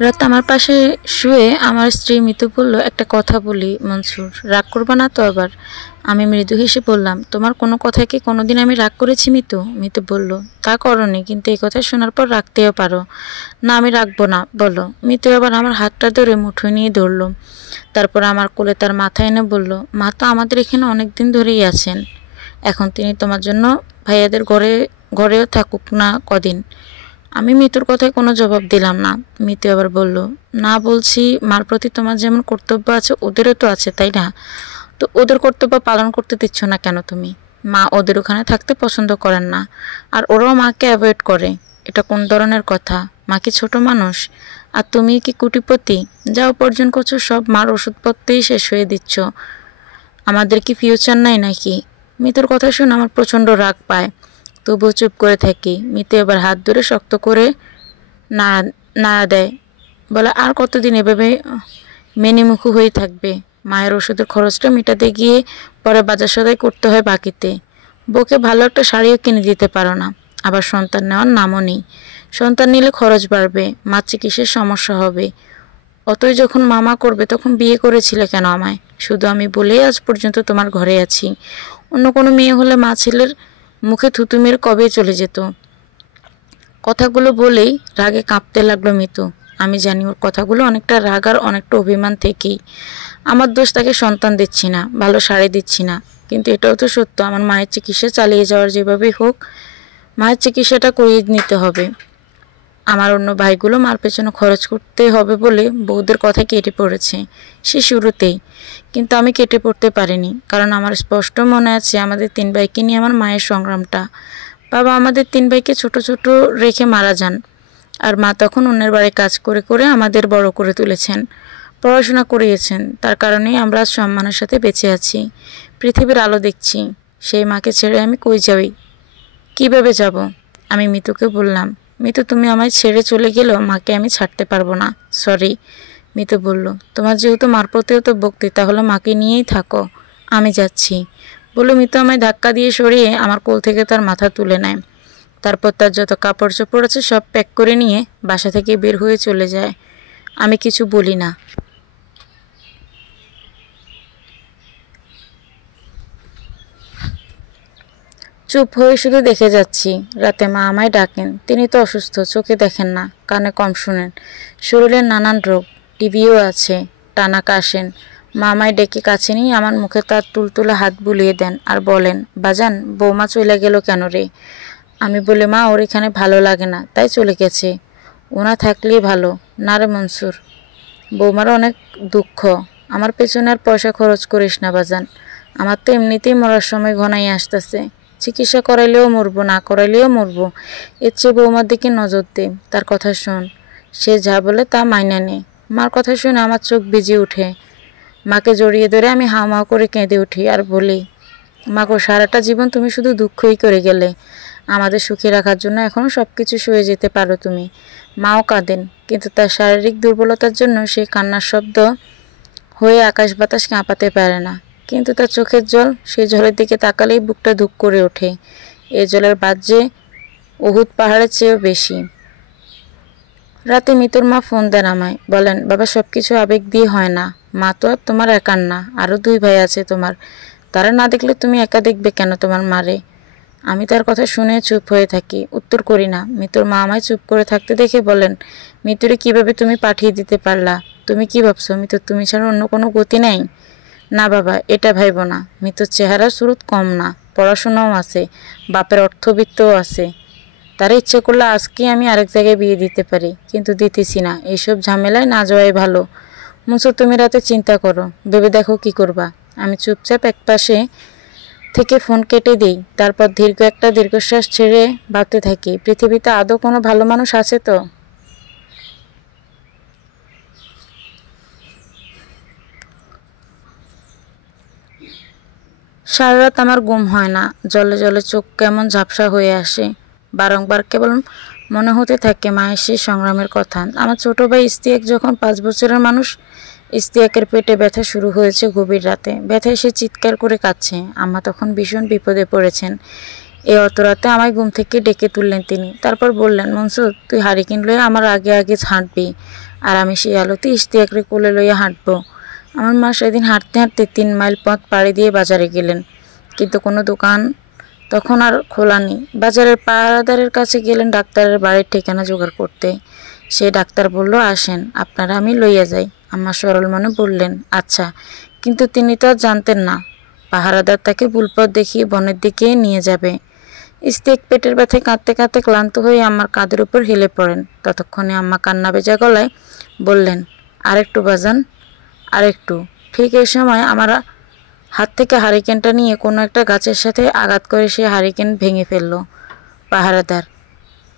রাতে আমার পাশে শুয়ে আমার স্ত্রী মিতু বলল, একটা কথা বলি মনসুর, রাগ করবা না তো আবার? আমি মৃদু হেসে বললাম, তোমার কোনো কথায় কি কোনোদিন আমি রাগ করেছি মিতু? মিতু বলল, তা করনি, কিন্তু এই কথা শোনার পর রাখতেও পারো। না, আমি রাখবো না, বলো। মিতু আবার আমার হাতটা ধরে মুঠোয় নিয়ে ধরলো, তারপর আমার কোলে তার মাথা এনে বলল, মা তো আমাদের এখানে অনেক দিন ধরেই আছেন, এখন তিনি তোমার জন্য ভাইয়াদের ঘরেও থাকুক না কদিন। আমি মিতুর কথায় কোনো জবাব দিলাম না। মিতু আবার বলল, না বলছি, মার প্রতি তোমার যেমন কর্তব্য আছে ওদেরও তো আছে, তাই না? তো ওদের কর্তব্য পালন করতে দিচ্ছ না কেন তুমি? মা ওদের ওখানে থাকতে পছন্দ করেন না, আর ওরাও মাকে অ্যাভয়েড করে। এটা কোন ধরনের কথা? মা কি ছোট মানুষ? আর তুমি কি কোটিপতি? যা উপার্জন করছো সব মার ওষুধপত্রেই শেষ হয়ে দিচ্ছ। আমাদের কি ফিউচার নাই নাকি? মিতুর কথা শুনে আমার প্রচণ্ড রাগ পায়, তবুও চুপ করে থাকি। মিতু এবার হাত ধরে শক্ত করে নাড়া নাড়া দেয়, বলে, আর কতদিন এভাবে মেনিমুখী হয়ে থাকবে? মায়ের ওষুধের খরচটা মেটাতে গিয়ে পরে বাজার সদাই করতে হয় বাকিতে। বউকে ভালো একটা শাড়িও কিনে দিতে পারো না, আবার সন্তান নেওয়ার নামও নেই। সন্তান নিলে খরচ বাড়বে, মার চিকিৎসার সমস্যা হবে। অতই যখন মামা করবে তখন বিয়ে করেছিলে কেন আমায়? শুধু আমি বলেই আজ পর্যন্ত তোমার ঘরে আছি। অন্য কোনো মেয়ে হলে মা ছেলের মুখে থুতু মেরে কবে চলে যেত। কথাগুলো বলেই রাগে কাঁপতে লাগলো মিতু। আমি জানি ওর কথাগুলো অনেকটা রাগ আর অনেকটা অভিমান থেকেই। আমার দোষ, তাকে সন্তান দিচ্ছি না, ভালো শাড়ি দিচ্ছি না, কিন্তু এটাও তো সত্য, আমার মায়ের চিকিৎসা চালিয়ে যাওয়ার যেভাবেই হোক মায়ের চিকিৎসাটা করিয়ে নিতে হবে। আমার অন্য ভাইগুলো মার পেছনে খরচ করতে হবে বলে বউদের কথা কেটে পড়েছে সে শুরুতেই, কিন্তু আমি কেটে পড়তে পারিনি, কারণ আমার স্পষ্ট মনে আছে আমাদের তিন ভাইকে নিয়ে আমার মায়ের সংগ্রামটা। বাবা আমাদের তিন ভাইকে ছোট ছোট রেখে মারা যান, আর মা তখন অন্যের বাড়ি কাজ করে করে আমাদের বড় করে তুলেছেন, পড়াশোনা করিয়েছেন। তার কারণেই আমরা আজ সম্মানের সাথে বেঁচে আছি, পৃথিবীর আলো দেখছি। সেই মাকে ছেড়ে আমি কই যাই, কীভাবে যাব? আমি মিতুকে বললাম, মিতু তুমি আমায় ছেড়ে চলে গেলেও মাকে আমি ছাড়তে পারবো না, সরি। মিতু বলল, তোমার যেহেতু মার প্রতিও তো ভক্তি, তাহলে মাকে নিয়েই থাকো, আমি যাচ্ছি। বলে মিতু আমায় ধাক্কা দিয়ে সরিয়ে আমার কোল থেকে তার মাথা তুলে নেয়, তারপর তার যত কাপড় চোপড় আছে সব প্যাক করে নিয়ে বাসা থেকে বের হয়ে চলে যায়। আমি কিছু বলি না। চুপ হয়ে শুধু দেখে যাচ্ছি। রাতে মা আমায় ডাকেন, তিনি তো অসুস্থ, চোখে দেখেন না, কানে কম শুনেন, শরীরের নানান রোগ, টিভিও আছে, টানা কাশেন। মা আমায় ডেকে কাছে নিয়ে আমার মুখে তার তুলতুলে হাত বুলিয়ে দেন আর বলেন, বাজান, বৌমা চলে গেল কেন রে? আমি বলি, মা ওর এখানে ভালো লাগে না, তাই চলে গেছে। ওনা থাকলেই ভালো। না রে মনসুর, বৌমারও অনেক দুঃখ। আমার পেছনে আর পয়সা খরচ করিস না বাজান, আমার তো এমনিতেই মরার সময় ঘনাই আসতেছে। চিকিৎসা করাইলেও মরবো, না করাইলেও মরবো, এর চেয়ে বৌমার দিকে নজর দে, তার কথা শোন, সে যা বলে তা মাইনা নে। মার কথা শুনে আমার চোখ ভিজে উঠে। মাকে জড়িয়ে ধরে আমি হাওমাও করে কেঁদে উঠি আর বলি, মাগো, সারাটা জীবন তুমি শুধু দুঃখই করে গেলে, আমাদের সুখী রাখার জন্য এখনও সব কিছু সয়ে যেতে পারো তুমি। মাও কাঁদেন, কিন্তু তার শারীরিক দুর্বলতার জন্য সেই কান্নার শব্দ হয়ে আকাশ বাতাস কাঁপাতে পারে না, কিন্তু তার চোখের জল, সেই জলের দিকে তাকালেই বুকটা ধুক করে ওঠে। এই জলের বাদ যে উহুদ পাহাড়ের চেয়েও বেশি। রাতে মিতুর মা ফোন দেন আমায়, বলেন, বাবা, সব কিছু আবেগ দিয়ে হয় না, মা তো আর তোমার একার না, আরও দুই ভাই আছে তোমার, তারা না দেখলে তুমি একা দেখবে কেন তোমার মারে? আমি তার কথা শুনে চুপ হয়ে থাকি, উত্তর করি না। মিতুর মা আমায় চুপ করে থাকতে দেখে বলেন, মিতুরে কিভাবে তুমি পাঠিয়ে দিতে পারলা? তুমি কি ভাবছো মিতু তুমি ছাড়া অন্য কোনো গতি নেই? না বাবা, এটা ভাইব না। মিতুর চেহারা সুরত কম না, পড়াশোনাও আছে, বাপের অর্থবিত্তও আছে, তারা ইচ্ছে করলে আজকে আমি আরেক জায়গায় বিয়ে দিতে পারি, কিন্তু দিতেছি না। এইসব ঝামেলায় না যাওয়াই ভালো। মুসো, তুমি রাতে চিন্তা করো, ভেবে দেখো কি করবা। আমি চুপচাপ একপাশে থেকে ফোন কেটে দিই, তারপর একটা দীর্ঘশ্বাস ছেড়ে ভাবতে থাকি, পৃথিবীতে আদৌ কোনো ভালো মানুষ আছে তো? সারা রাত আমার ঘুম হয় না, জলে জলে চোখ কেমন ঝাপসা হয়ে আসে। বারংবার কেবল মনে হতে থাকে মায়ের সেই সংগ্রামের কথা। আমার ছোট ভাই ইস্তিয়াক যখন 5 বছরের মানুষ, ইস্তিয়াকের পেটে ব্যথা শুরু হয়েছে গভীর রাতে, ব্যথায় সে চিৎকার করে কাঁদছে। আম্মা তখন ভীষণ বিপদে পড়েছেন। এই অত রাতে আমায় ঘুম থেকে ডেকে তুললেন তিনি। তারপর বললেন, মনসুর, তুই হারিকেন লইয়া আমার আগে আগে হাঁটবি, আর আমি সেই আলোতে ইশতিয়াকরে কোলে লইয়া হাঁটবো। আমার মা সেদিন হাঁটতে হাঁটতে 3 মাইল পথ পাড়ি দিয়ে বাজারে গেলেন, কিন্তু কোনো দোকান তখন আর খোলা নেই। বাজারের পাহারাদারের কাছে গেলেন ডাক্তারের বাড়ির ঠিকানা জোগাড় করতে। সে ডাক্তার বলল, আসেন, আপনারা আমি লইয়া যাই। আম্মা সরল মনে বললেন, আচ্ছা। কিন্তু তিনি তো আর জানতেন না পাহারাদার তাকে ভুল পথ দেখিয়ে বনের দিকে নিয়ে যাবে। ইশতিয়াক পেটের ব্যথায় কাঁদতে কাঁদতে ক্লান্ত হয়ে আম্মার কাঁধের উপর হেলে পড়েন। ততক্ষণে আম্মা কান্না ভেজা গলায় বললেন, আরেকটু বাজান, আরেকটু। ঠিক এই সময় আমার হাত থেকে হারিকেনটা নিয়ে কোনো একটা গাছের সাথে আঘাত করে সে হারিকেন ভেঙে ফেলল পাহারাদার।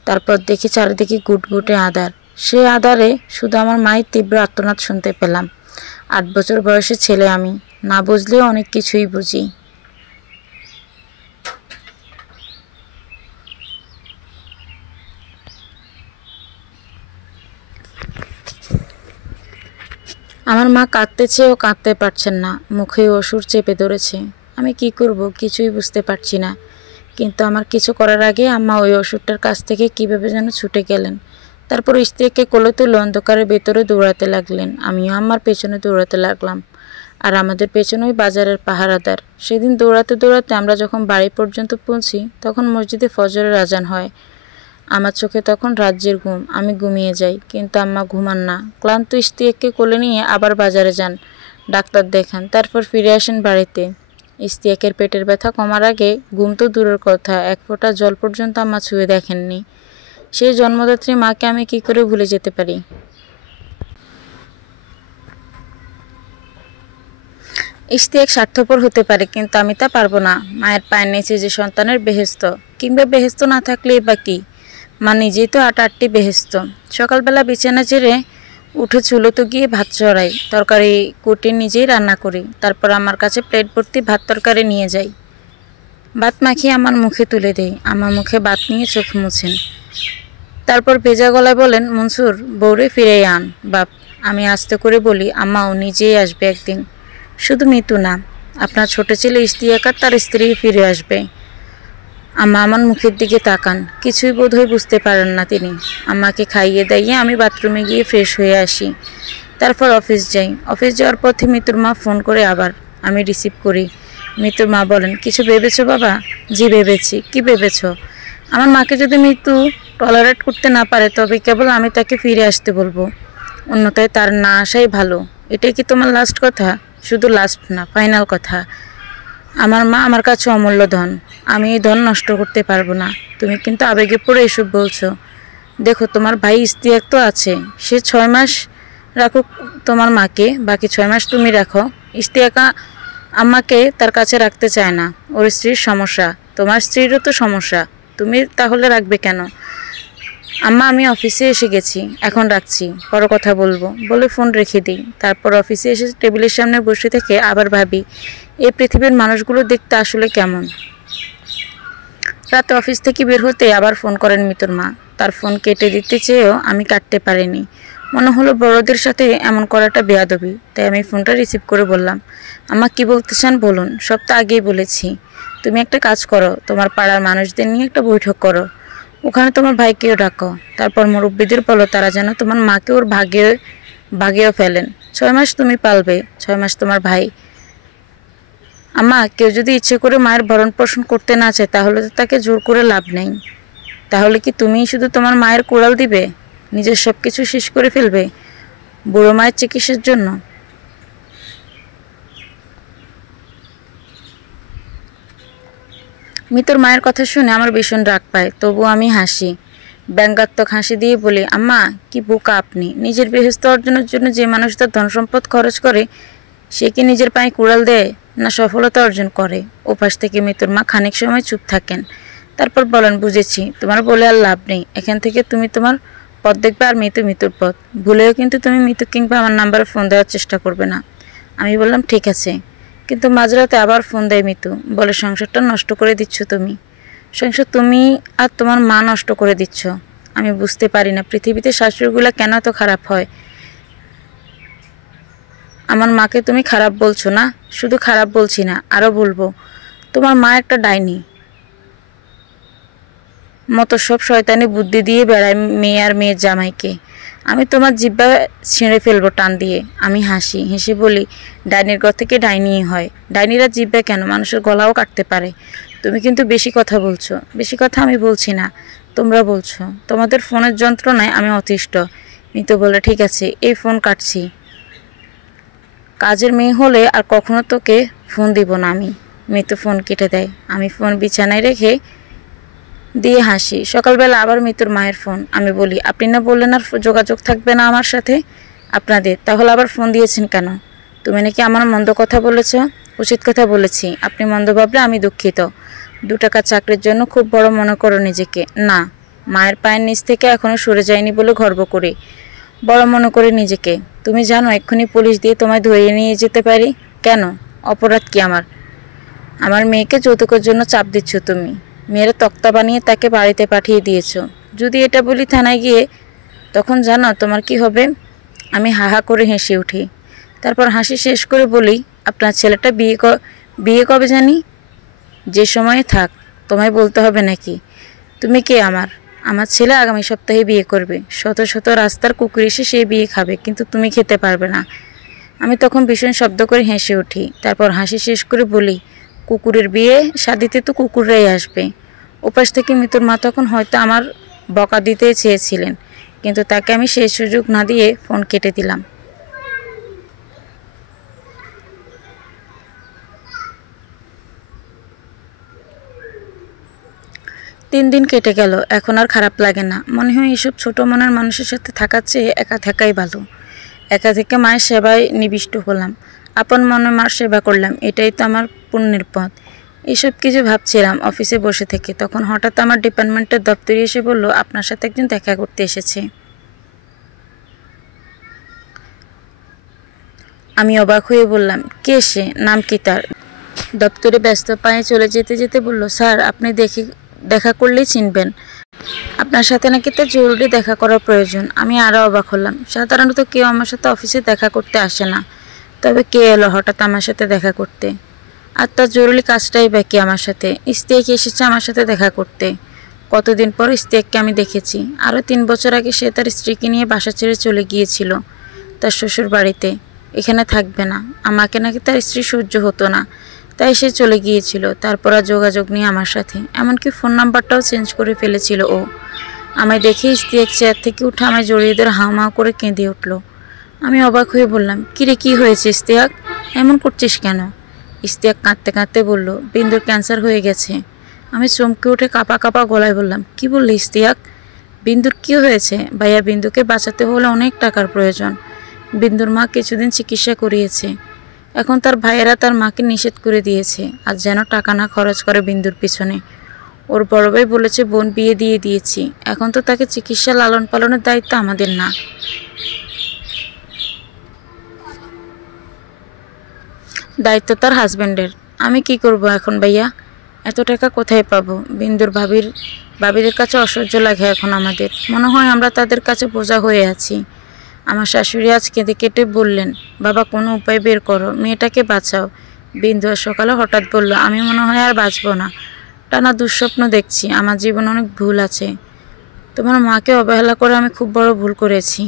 তারপর দেখি চারিদিকে গুটগুটে আঁধার। সে আঁধারে শুধু আমার মায়ের তীব্র আর্তনাদ শুনতে পেলাম। 8 বছর বয়সী ছেলে আমি, না বুঝলেও অনেক কিছুই বুঝি। আমার মা কাঁদতে চেয়েও কাঁদতে পারছেন না, মুখে অসুর চেপে ধরেছে। আমি কি করব কিছুই বুঝতে পারছি না। কিন্তু আমার কিছু করার আগে আম্মা ওই অসুরটার কাছ থেকে কীভাবে যেন ছুটে গেলেন। তারপর ইশতিয়াককে কোলে তুলে অন্ধকারের ভেতরে দৌড়াতে লাগলেন। আমিও আম্মার পেছনে দৌড়াতে লাগলাম, আর আমাদের পেছনে ওই বাজারের পাহারাদার। সেদিন দৌড়াতে দৌড়াতে আমরা যখন বাড়ি পর্যন্ত পৌঁছি তখন মসজিদে ফজরের আজান হয়। আমার চোখে তখন রাজ্যের ঘুম। আমি ঘুমিয়ে যাই, কিন্তু আম্মা ঘুমান না। ক্লান্ত ইশতিয়াককে কোলে নিয়ে আবার বাজারে যান, ডাক্তার দেখান, তারপর ফিরে আসেন বাড়িতে। ইশতিয়াকের পেটের ব্যথা কমার আগে ঘুম তো দূরের কথা, এক ফোঁটা জল পর্যন্ত আম্মা ছুঁয়ে দেখেননি। সেই জন্মদাত্রী মাকে আমি কি করে ভুলে যেতে পারি? ইশতিয়াক স্বার্থপর হতে পারে, কিন্তু আমি তা পারবো না। মায়ের পায়ের নিচে যে সন্তানের বেহেস্ত, কিংবা বেহেস্ত না থাকলেই বা কি, মা নিজেই তো 8-8টি বেহেস্ত। সকালবেলা বিছানা ছেড়ে উঠে চুলোতে গিয়ে ভাত চড়াই, তরকারি কুটি নিজেই রান্না করি। তারপর আমার কাছে প্লেট ভর্তি ভাত তরকারি নিয়ে যাই। ভাত মাখিয়ে আমার মুখে তুলে দেই। আমার মুখে ভাত নিয়ে চোখ মুছেন। তারপর ভেজা গলায় বলেন, মনসুর, বউরে ফিরে আন বাপ। আমি আস্তে করে বলি, আম্মা ও নিজেই আসবে একদিন, শুধু মিতু না, আপনার ছোট ছেলে ইশতিয়াক আর তার স্ত্রী ফিরে আসবে। আম্মা আমার মুখের দিকে তাকান, কিছুই বোধহয় বুঝতে পারেন না তিনি। আম্মাকে খাইয়ে দাইয়ে আমি বাথরুমে গিয়ে ফ্রেশ হয়ে আসি। তারপর অফিস যাই। অফিস যাওয়ার পথে মিতুর মা ফোন করে আবার। আমি রিসিভ করি। মিতুর মা বলেন, কিছু ভেবেছো বাবা? জি ভেবেছি। কি ভেবেছো? আমার মাকে যদি মিতু টলারেট করতে না পারে তবে কেবল আমি তাকে ফিরে আসতে বলবো, অন্যথায় তার না আসাই ভালো। এটাই কি তোমার লাস্ট কথা? শুধু লাস্ট না, ফাইনাল কথা। আমার মা আমার কাছে অমূল্য ধন, আমি এই ধন নষ্ট করতে পারবো না। তুমি কিন্তু আবেগে পড়ে এসব বলছো। দেখো, তোমার ভাই ইশতিয়াক তো আছে, সে 6 মাস রাখুক তোমার মাকে, বাকি 6 মাস তুমি রাখো। ইশতিয়াক আম্মাকে তার কাছে রাখতে চায় না, ওর স্ত্রীর সমস্যা। তোমার স্ত্রীরও তো সমস্যা, তুমি তাহলে রাখবে কেন? আম্মা, আমি অফিসে এসে গেছি, এখন রাখছি, পরে কথা বলবো বলে ফোন রেখে দিই। তারপর অফিসে এসে টেবিলের সামনে বসে থেকে আবার ভাবি, এই পৃথিবীর মানুষগুলো দেখতে আসলে কেমন। রাতে অফিস থেকে বের হতে আবার ফোন করেন মিতুর মা। তার ফোন কেটে দিতে চেয়েও আমি কাটতে পারিনি। মনে হলো বড়দের সাথে এমন করাটা বেয়াদবি, তাই আমি ফোনটা রিসিভ করে বললাম, আম্মা কি বলতে চান বলুন। সব তো আগেই বলেছি। তুমি একটা কাজ করো, তোমার পাড়ার মানুষদের নিয়ে একটা বৈঠক করো, ওখানে তোমার ভাইকেও ডাকো। তারপর মুরব্বীদের বলো তারা যেন তোমার মাকে ওর ভাগেও ফেলেন। 6 মাস তুমি পালবে, 6 মাস তোমার ভাই। আম্মা, কেউ যদি ইচ্ছে করে মায়ের ভরণ পোষণ করতে না চায় তাহলে তো তাকে জোর করে লাভ নেই। তাহলে কি তুমিই শুধু তোমার মায়ের কোড়াল দিবে, নিজের সব কিছু শেষ করে ফেলবে বুড়ো মায়ের চিকিৎসার জন্য? মিতুর মায়ের কথা শুনে আমার ভীষণ রাগ পায়, তবুও আমি হাসি, ব্যঙ্গাত্মক হাসি দিয়ে বলি, আম্মা কি বোকা আপনি। নিজের বেহেস্ত অর্জনের জন্য যে মানুষ তার ধন সম্পদ খরচ করে সে কি নিজের পায়ে কুড়াল দেয় না সফলতা অর্জন করে? ওপাশ থেকে মিতুর মা খানিক সময় চুপ থাকেন, তারপর বলেন, বুঝেছি, তোমার বলে আর লাভ নেই। এখান থেকে তুমি তোমার পথ দেখবে, আর মিতু মিতুর পথ। ভুলেও কিন্তু তুমি মিতু কিংবা আমার নাম্বারে ফোন দেওয়ার চেষ্টা করবে না। আমি বললাম, ঠিক আছে। কিন্তু মাঝরাতে আবার ফোন দেয় মিতু, বলে, সংসারটা নষ্ট করে দিচ্ছ তুমি। সংসার তুমি আর তোমার মা নষ্ট করে দিচ্ছ। আমি বুঝতে পারি না পৃথিবীতে শাশুড়িগুলো কেন এত খারাপ হয়। আমার মাকে তুমি খারাপ বলছো না? শুধু খারাপ বলছি না, আরও বলবো, তোমার মা একটা ডাইনি। মতো সব শয়তানি বুদ্ধি দিয়ে বেড়ায় মেয়ে আর মেয়ের জামাইকে। আমি তোমার জিহ্বা ছিঁড়ে ফেলবো টান দিয়ে। আমি হাসি, হেসে বলি, ডাইনির ঘর থেকে ডাইনিই হয়। ডাইনিরা জিহ্বা কেন, মানুষের গলাও কাটতে পারে। তুমি কিন্তু বেশি কথা বলছো। বেশি কথা আমি বলছি না, তোমরা বলছো। তোমাদের ফোনের যন্ত্রণায় আমি অতিষ্ঠ। মিতু বলে, ঠিক আছে, এই ফোন কাটছি। কাজের মেয়ে হলে আর কখনো তোকে ফোন দিব না আমি। মিতু ফোন কেটে দেয়। আমি ফোন বিছানায় রেখে দিয়ে হাসি। সকালবেলা আবার মিতুর মায়ের ফোন। আমি বলি, আপনি না বললেন আর যোগাযোগ থাকবে না আমার সাথে আপনাদের, তাহলে আবার ফোন দিয়েছেন কেন? তুমি নাকি আমার মন্দ কথা বলেছ? উচিত কথা বলেছি, আপনি মন্দ ভাবলে আমি দুঃখিত। 2 টাকা চাকরির জন্য খুব বড় মনে করো নিজেকে। না, মায়ের পায়ের নিচ থেকে এখনো সরে যায়নি বলে গর্ব করি, বড় মনে করি নিজেকে। তুমি জানো এক্ষুনি পুলিশ দিয়ে তোমায় ধরিয়ে নিয়ে যেতে পারি। কেন? অপরাধ কি আমার? আমার মেয়েকে যৌতুকের জন্য চাপ দিচ্ছ তুমি। মেয়ের তক্তা বানিয়ে তাকে বাড়িতে পাঠিয়ে দিয়েছ। যদি এটা বলি থানায় গিয়ে, তখন জানো তোমার কি হবে? আমি হাহা করে হেসে উঠি। তারপর হাসি শেষ করে বলি, আপনার ছেলেটা বিয়ে কবে জানি? যে সময়ে থাক, তোমায় বলতে হবে নাকি? তুমি কে আমার? আমার ছেলে আগামী সপ্তাহে বিয়ে করবে। শত শত রাস্তার কুকুর এসে সে বিয়ে খাবে, কিন্তু তুমি খেতে পারবে না। আমি তখন ভীষণ শব্দ করে হেসে উঠি। তারপর হাসি শেষ করে বলি, কুকুরের বিয়ে শাদিতে তো কুকুররাই আসবে। ওপাশ থেকে মিতুর মা তখন হয়তো আমার বকা দিতে চেয়েছিলেন, কিন্তু তাকে আমি সেই সুযোগ না দিয়ে ফোন কেটে দিলাম। দিন কেটে গেল। এখন আর খারাপ লাগে না। মনে হয় এসব ছোট মনের মানুষের সাথে থাকার চেয়ে একা থাকাই ভালো। একা থেকে মায়ের সেবায় নিবিষ্ট হলাম। আপন মনে মার সেবা করলাম, এটাই তো আমার পুণ্যের পথ। এসব কিছু ভাবছিলাম অফিসে বসে থেকে, তখন হঠাৎ আমার ডিপার্টমেন্টের দপ্তরে এসে বলল, আপনার সাথে একজন দেখা করতে এসেছে। আমি অবাক হয়ে বললাম, কে সে? নাম কি তার? দপ্তরে ব্যস্ত পায়ে চলে যেতে যেতে বলল, স্যার আপনি দেখা করলেই চিনবেন। আপনার সাথে নাকি তার জরুরি দেখা করার প্রয়োজন। আমি আরও অবাক হলাম। সাধারণত কেউ আমার সাথে অফিসে দেখা করতে আসে না, তবে কে এলো হঠাৎ আমার সাথে দেখা করতে? আর তার জরুরি কাজটাই বা কি আমার সাথে? ইস্তিয়াক এসেছে আমার সাথে দেখা করতে। কতদিন পর ইস্তিয়াককে আমি দেখেছি। আরও 3 বছর আগে সে তার স্ত্রীকে নিয়ে বাসা ছেড়ে চলে গিয়েছিল তার শ্বশুর বাড়িতে। এখানে থাকবে না। আমাকে নাকি তার স্ত্রী সহ্য হতো না, তাই সে চলে গিয়েছিল। তারপর আর যোগাযোগ নিয়ে আমার সাথে, এমনকি ফোন নাম্বারটাও চেঞ্জ করে ফেলেছিল ও। আমায় দেখে ইস্তিয়াক চেয়ার থেকে উঠে আমায় জড়িয়ে ধরে হাউমাউ করে কেঁদে উঠল। আমি অবাক হয়ে বললাম, কিরে কি হয়েছে ইস্তিয়াক? এমন করছিস কেন? ইস্তিয়াক কাঁদতে কাঁদতে বলল, বিন্দুর ক্যান্সার হয়ে গেছে। আমি চমকে উঠে কাঁপা কাঁপা গলায় বললাম, কি বললি ইস্তিয়াক? বিন্দুর কি হয়েছে? ভাইয়া, বিন্দুকে বাঁচাতে হলে অনেক টাকার প্রয়োজন। বিন্দুর মা কিছুদিন চিকিৎসা করিয়েছে। এখন তার ভাইয়েরা তার মাকে নিষেধ করে দিয়েছে আর যেন টাকা না খরচ করে বিন্দুর পিছনে। ওর বড় ভাই বলেছে বোন বিয়ে দিয়ে দিয়েছি, এখন তো তাকে চিকিৎসা লালন পালনের দায়িত্ব আমাদের না। দায়িত্ব তার হাজব্যান্ডের। আমি কি করব এখন ভাইয়া? এত টাকা কোথায় পাবো? বিন্দুর ভাবিদের কাছে অসহ্য লাগে এখন আমাদের। মনে হয় আমরা তাদের কাছে বোঝা হয়ে আছি। আমার শাশুড়ি আজ কেঁদে কেটে বললেন, বাবা কোনো উপায় বের করো, মেয়েটাকে বাঁচাও। বিন্দু আজ সকালে হঠাৎ বলল, আমি মনে হয় আর বাঁচব না। টানা দুঃস্বপ্ন দেখছি। আমার জীবনে অনেক ভুল আছে। তোমার মাকে অবহেলা করে আমি খুব বড় ভুল করেছি।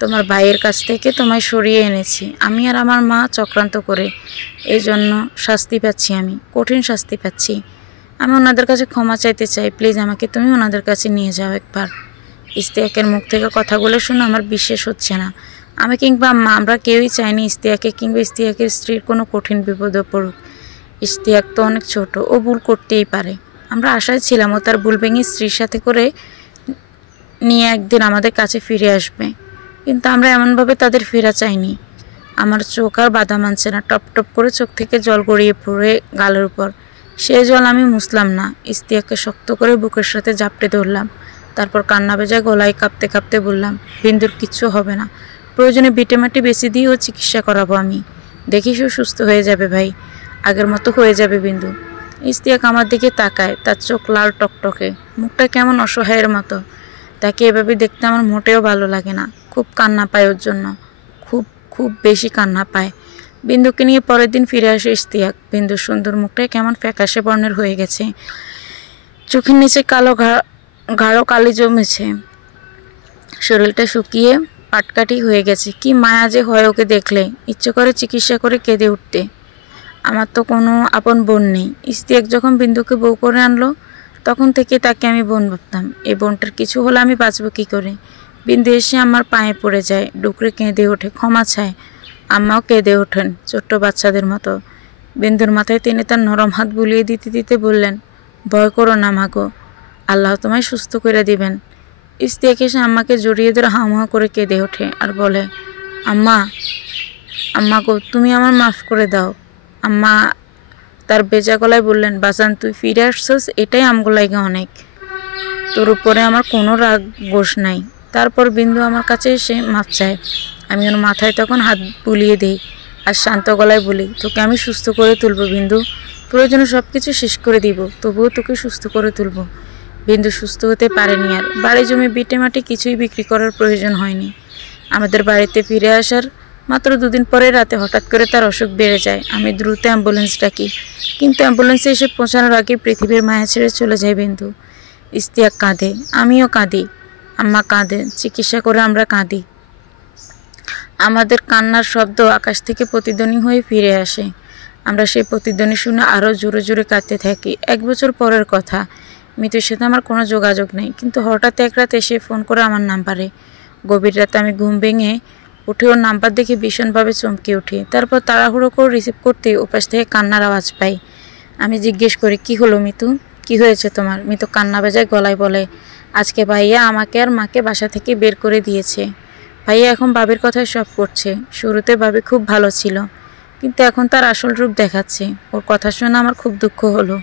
তোমার ভাইয়ের কাছ থেকে তোমায় সরিয়ে এনেছি আমি আর আমার মা চক্রান্ত করে। এই জন্য শাস্তি পাচ্ছি, আমি কঠিন শাস্তি পাচ্ছি। আমি ওনাদের কাছে ক্ষমা চাইতে চাই। প্লিজ আমাকে তুমি ওনাদের কাছে নিয়ে যাও একবার। ইস্তিয়াকের মুখ থেকে কথাগুলো শুনে আমার বিশ্বাস হচ্ছে না। আমি কিংবা আমরা কেউই চাইনি ইস্তিয়াকে কিংবা ইস্তিয়াকের স্ত্রীর কোনো কঠিন বিপদে পড়ুক। ইস্তিয়াক তো অনেক ছোট, ও ভুল করতেই পারে। আমরা আশায় ছিলাম ও তার ভুল ভেঙে স্ত্রীর সাথে করে নিয়ে একদিন আমাদের কাছে ফিরে আসবে, কিন্তু আমরা এমনভাবে তাদের ফেরা চাইনি। আমার চোখ আর বাধা মানছে না। টপ টপ করে চোখ থেকে জল গড়িয়ে পড়ে গালের উপর। সেই জল আমি মুছলাম না। ইস্তিয়াককে শক্ত করে বুকের সাথে জাপটে ধরলাম। তারপর কান্না ভেজা গলায় কাঁপতে কাঁপতে বললাম, বিন্দুর কিচ্ছু হবে না। প্রয়োজনে বিটেমাটি বেশি দিয়েও চিকিৎসা করাবো আমি। দেখিস ও সুস্থ হয়ে যাবে ভাই, আগের মতো হয়ে যাবে বিন্দু। ইস্তিয়াক আমার দিকে তাকায়। তার চোখ লাল টকটকে, মুখটা কেমন অসহায়ের মতো। তাকে এভাবে দেখতে আমার মোটেও ভালো লাগে না। খুব কান্না পায় ওর জন্য, খুব খুব বেশি কান্না পায়। বিন্দুকে নিয়ে পরের দিন ফিরে আসে ইস্তিয়াক। বিন্দুর সুন্দর মুখটায় কেমন ফ্যাকাশে বর্ণের হয়ে গেছে। চোখের নিচে গাঢ় কালি জমেছে, শরীরটা শুকিয়ে পাটকাঠি হয়ে গেছে। কি মায়া যে হয় ওকে দেখলে, ইচ্ছে করে চিকিৎসা করে কেঁদে উঠতে। আমার তো কোনো আপন বোন নেই। ইশতিয়াক যখন বিন্দুকে বউ করে আনলো তখন থেকে তাকে আমি বোন ভাবতাম। এই বোনটার কিছু হলে আমি বাঁচবো কী করে? বিন্দু এসে আমার পায়ে পড়ে যায়, ডুকরে কেঁদে ওঠে, ক্ষমা চায়। আম্মাও কেঁদে ওঠেন ছোট্ট বাচ্চাদের মতো। বিন্দুর মাথায় তিনি তার নরম হাত বুলিয়ে দিতে দিতে বললেন, ভয় করো না মাগো, আল্লাহ তোমায় সুস্থ করে দিবেন। ইশতিয়াক এসে আম্মাকে জড়িয়ে ধরে হাউমাউ করে কেঁদে ওঠে আর বলে, আম্মা, আম্মা গো, তুমি আমার মাফ করে দাও। আম্মা তার বেজা গলায় বললেন, বাজান তুই ফিরে আসছস, এটাই আমগুলাইগে অনেক। তোর উপরে আমার কোনো রাগ গোশ নাই। তারপর বিন্দু আমার কাছে এসে মাপ চায়। আমি ওর মাথায় তখন হাত বুলিয়ে দিই আর শান্ত গলায় বলি, তোকে আমি সুস্থ করে তুলব বিন্দু, প্রয়োজনে সব কিছু শেষ করে দিব, তবুও তোকে সুস্থ করে তুলব। বিন্দু সুস্থ হতে পারেনি আর। বাড়ি জমি বিটে মাটি কিছুই বিক্রি করার প্রয়োজন হয়নি। আমাদের বাড়িতে ফিরে আসার মাত্র দুদিন পরে রাতে হঠাৎ করে তার অসুখ বেড়ে যায়। আমি দ্রুত অ্যাম্বুলেন্স ডাকি, কিন্তু অ্যাম্বুলেন্সে এসে পৌঁছানোর আগে পৃথিবীর মায়া ছেড়ে চলে যায় বিন্দু। ইশতিয়াক কাঁদে, আমিও কাঁদি, আম্মা কাঁদে, চিকিৎসা করে আমরা কাঁদি। আমাদের কান্নার শব্দ আকাশ থেকে প্রতিধ্বনি হয়ে ফিরে আসে। আমরা সেই প্রতিধ্বনি শুনে আরও জোরে জোরে কাঁদতে থাকি। 1 বছর পরের কথা। মিতুর সাথে আমার কোনো যোগাযোগ নেই, কিন্তু হঠাৎ এক রাত এসে ফোন করে আমার নাম্বারে। গভীর রাতে আমি ঘুম ভেঙে উঠে ওর নাম্বার দেখে ভীষণভাবে চমকে উঠি। তারপর তাড়াহুড়ো করে রিসিভ করতে ওপাশ থেকে কান্নার আওয়াজ পাই। আমি জিজ্ঞেস করি, কি হলো মিতু, কি হয়েছে তোমার? মিতু কান্না ভেজা গলায় বলে, আজকে ভাইয়া আমাকে আর মাকে বাসা থেকে বের করে দিয়েছে। ভাইয়া এখন বাবির কথায় সব করছে। শুরুতে বাবি খুব ভালো ছিল, কিন্তু এখন তার আসল রূপ দেখাচ্ছে। ওর কথা শুনে আমার খুব দুঃখ হলো।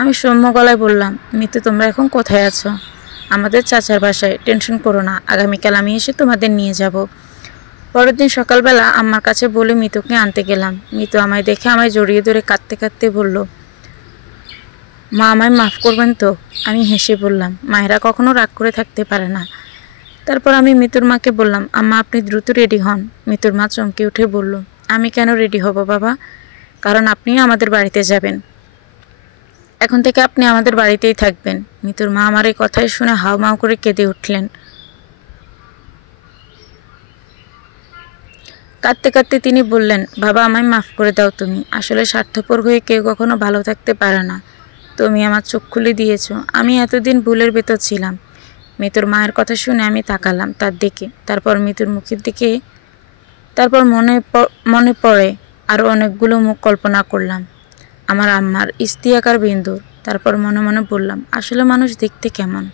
আমি সৌম্য গলায় বললাম, মিতু তোমরা এখন কোথায় আছো? আমাদের চাচার বাসায়। টেনশন করো না, আগামীকাল আমি এসে তোমাদের নিয়ে যাব। পরের দিন সকালবেলা আম্মার কাছে বলে মিতুকে আনতে গেলাম। মিতু আমায় দেখে আমায় জড়িয়ে ধরে কাঁদতে কাঁদতে বলল, মা আমায় মাফ করবেন তো? আমি হেসে বললাম, মায়েরা কখনো রাগ করে থাকতে পারে না। তারপর আমি মিতুর মাকে বললাম, আম্মা আপনি দ্রুত রেডি হন। মিতুর মা চমকে উঠে বলল, আমি কেন রেডি হব বাবা? কারণ আপনিও আমাদের বাড়িতে যাবেন, এখন থেকে আপনি আমাদের বাড়িতেই থাকবেন। মিতুর মা আমার এই কথাই শুনে হাউমাউ করে কেঁদে উঠলেন। কাঁদতে কাঁদতে তিনি বললেন, বাবা আমায় মাফ করে দাও তুমি। আসলে স্বার্থপর হয়ে কেউ কখনো ভালো থাকতে পারে না। তুমি আমার চোখ খুলে দিয়েছো। আমি এতদিন ভুলের ভেতর ছিলাম। মিতুর মায়ের কথা শুনে আমি তাকালাম তার দিকে। তারপর মিতুর মুখের দিকে, তারপর মনে পড়ে আরও অনেকগুলো মুখ কল্পনা করলাম, আমার আম্মার, ইশতিয়াক আর বিন্দুর। তারপর মনে মনে বললাম, আসলে মানুষ দেখতে কেমন?